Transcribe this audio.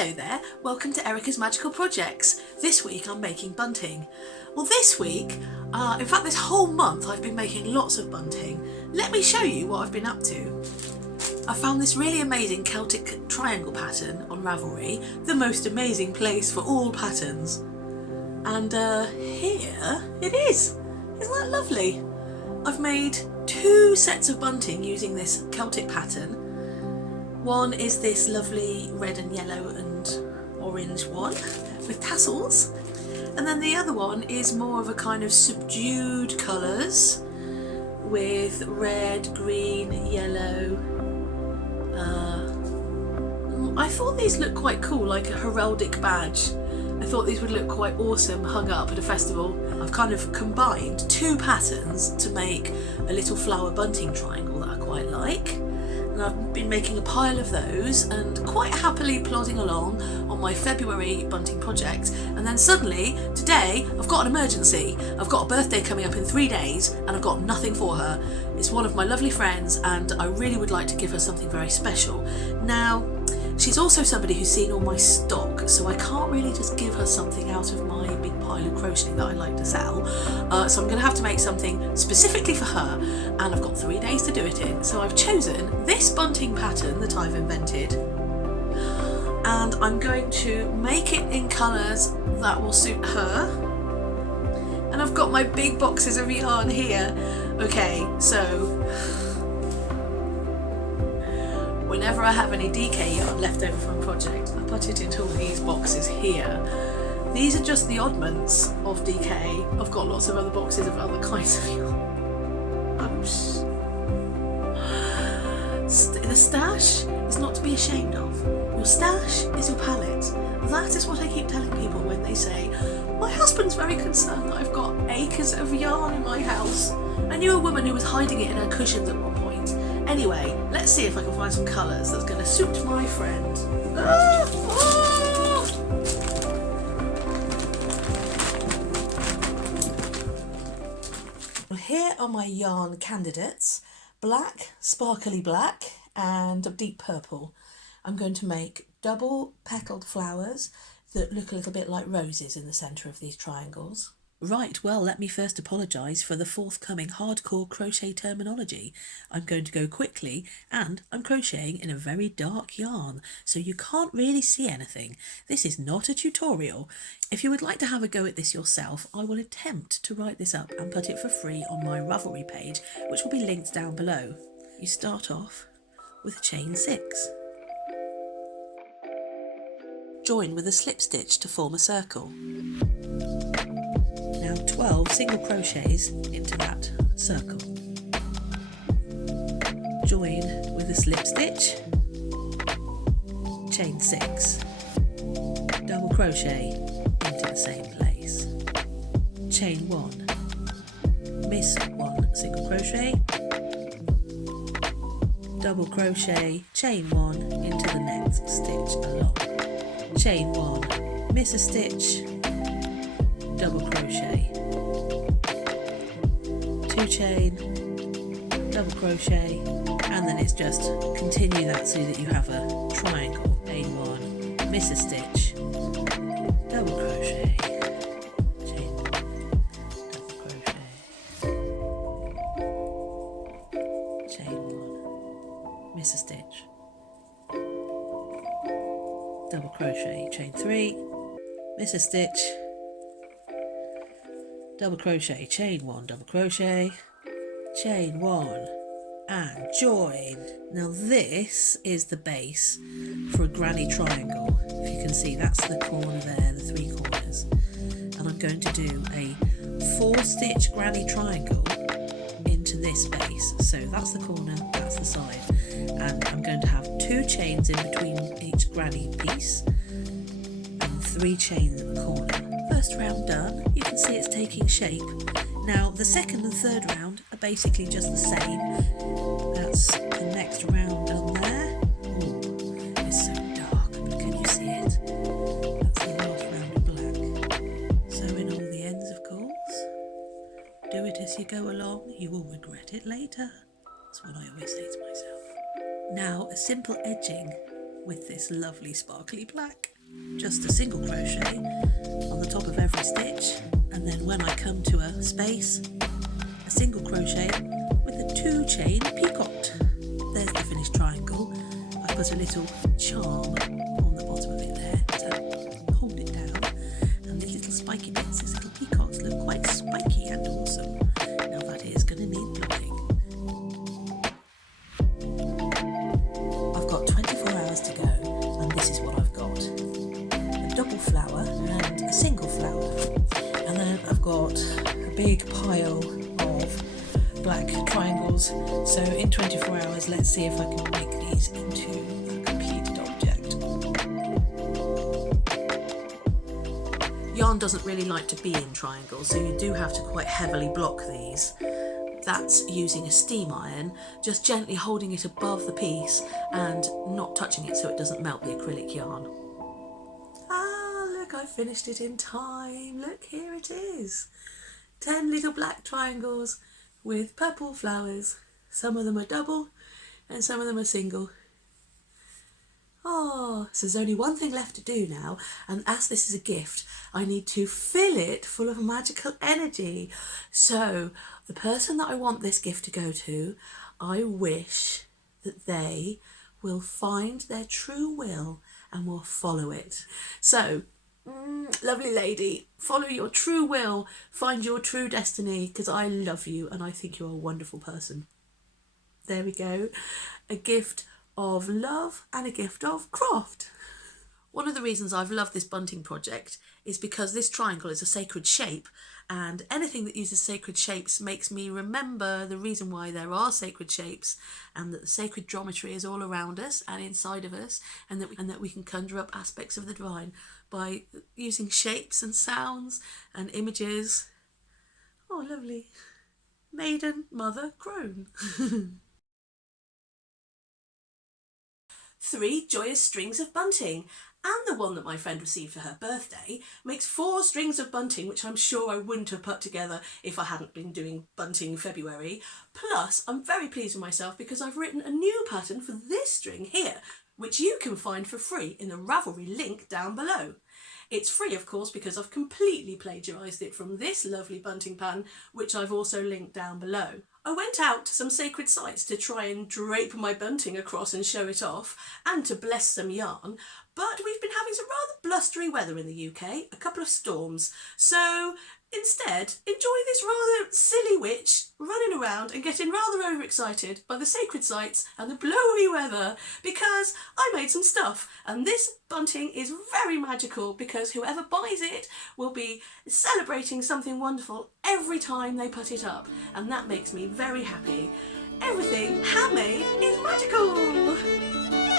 Hello there, welcome to Erica's Magical Projects. This week I'm making bunting. Well, this week, in fact this whole month I've been making lots of bunting. Let me show you what I've been up to. I found this really amazing Celtic triangle pattern on Ravelry, the most amazing place for all patterns. And here it is. Isn't that lovely? I've made 2 sets of bunting using this Celtic pattern. One is this lovely red and yellow and orange one with tassels, and then the other one is more of a kind of subdued colours with red, green, yellow. I thought these looked quite cool, like a heraldic badge. I thought these would look quite awesome hung up at a festival. I've kind of combined 2 patterns to make a little flower bunting triangle that I quite like. And I've been making a pile of those and quite happily plodding along on my February bunting project, and then suddenly today I've got an emergency. I've got a birthday coming up in 3 days and I've got nothing for her. It's one of my lovely friends and I really would like to give her something very special. Now, she's also somebody who's seen all my stock, so I can't really just give her something out of my big pile of crochet that I like to sell. So I'm going to have to make something specifically for her, and I've got 3 days to do it in. So I've chosen this bunting pattern that I've invented, and I'm going to make it in colours that will suit her. And I've got my big boxes of yarn here. Okay, so whenever I have any DK yarn left over from a project, I put it into all these boxes here. These are just the oddments of DK. I've got lots of other boxes of other kinds of yarn. The stash is not to be ashamed of. Your stash is your palette. That is what I keep telling people when they say, my husband's very concerned that I've got acres of yarn in my house. I knew a woman who was hiding it in her cushions at one point. Anyway, let's see if I can find some colours that's going to suit my friend. Well, here are my yarn candidates: black, sparkly black, and a deep purple. I'm going to make double petalled flowers that look a little bit like roses in the centre of these triangles. Right, well, let me first apologise for the forthcoming hardcore crochet terminology. I'm going to go quickly, and I'm crocheting in a very dark yarn, so you can't really see anything. This is not a tutorial. If you would like to have a go at this yourself, I will attempt to write this up and put it for free on my Ravelry page, which will be linked down below. You start off with chain 6. Join with a slip stitch to form a circle. Now 12 single crochets into that circle. Join with a slip stitch, chain 6, double crochet into the same place, chain 1, miss 1 single crochet, double crochet, chain 1 into the next stitch along, chain 1, miss a stitch, double crochet, 2 chain, double crochet, and then it's just continue that so that you have a triangle. Chain 1, miss a stitch, double crochet, chain 1, double crochet, chain 1, miss a stitch, double crochet, chain 3, miss a stitch, double crochet, chain 1, double crochet, chain 1, and join. Now this is the base for a granny triangle. If you can see, that's the corner there, the 3 corners. And I'm going to do a 4-stitch granny triangle into this base. So that's the corner, that's the side. And I'm going to have 2 chains in between each granny piece and 3 chains at the corner. First round done, you can see it's taking shape. Now the second and third round are basically just the same. That's the next round done there. Ooh, it's so dark, but can you see it? That's the last round of black. Sew in all the ends, of course. Do it as you go along, you will regret it later. That's what I always say to myself. Now a simple edging with this lovely sparkly black. Just a single crochet on the top of every stitch, and then when I come to a space, a single crochet with a 2-chain peacocked. There's the finished triangle. I put a little charm on the bottom of it there to hold it down, and these little spiky bits, these little peacocks, look quite spiky and awesome. Now that is going to need blocking. I've got 24 hours to go, and this is what I've got. A double flower and a single flower, and then I've got a big pile of black triangles. So in 24 hours, let's see if I can make these into a completed object. Yarn doesn't really like to be in triangles, so you do have to quite heavily block these. That's using a steam iron, just gently holding it above the piece and not touching it so it doesn't melt the acrylic yarn. Ah, look, I finished it in time. Look, here it is. 10 little black triangles with purple flowers. Some of them are double and some of them are single. Oh, so there's only one thing left to do now, and as this is a gift, I need to fill it full of magical energy. So the person that I want this gift to go to, I wish that they will find their true will and will follow it. So lovely lady, follow your true will, find your true destiny, because I love you and I think you're a wonderful person. There we go. A gift of love and a gift of craft. One of the reasons I've loved this bunting project is because this triangle is a sacred shape, and anything that uses sacred shapes makes me remember the reason why there are sacred shapes, and that the sacred geometry is all around us and inside of us, and that we can conjure up aspects of the divine by using shapes and sounds and images. Oh, lovely. Maiden, mother, crone. 3 joyous strings of bunting, and the one that my friend received for her birthday makes 4 strings of bunting, which I'm sure I wouldn't have put together if I hadn't been doing bunting February. Plus, I'm very pleased with myself because I've written a new pattern for this string here, which you can find for free in the Ravelry link down below. It's free, of course, because I've completely plagiarised it from this lovely bunting pattern, which I've also linked down below. I went out to some sacred sites to try and drape my bunting across and show it off, and to bless some yarn, but we've been having some rather blustery weather in the UK, a couple of storms, so instead enjoy this rather silly witch running around and getting rather overexcited by the sacred sites and the blowy weather, because I made some stuff, and this bunting is very magical because whoever buys it will be celebrating something wonderful every time they put it up, and that makes me very happy. Everything handmade is magical!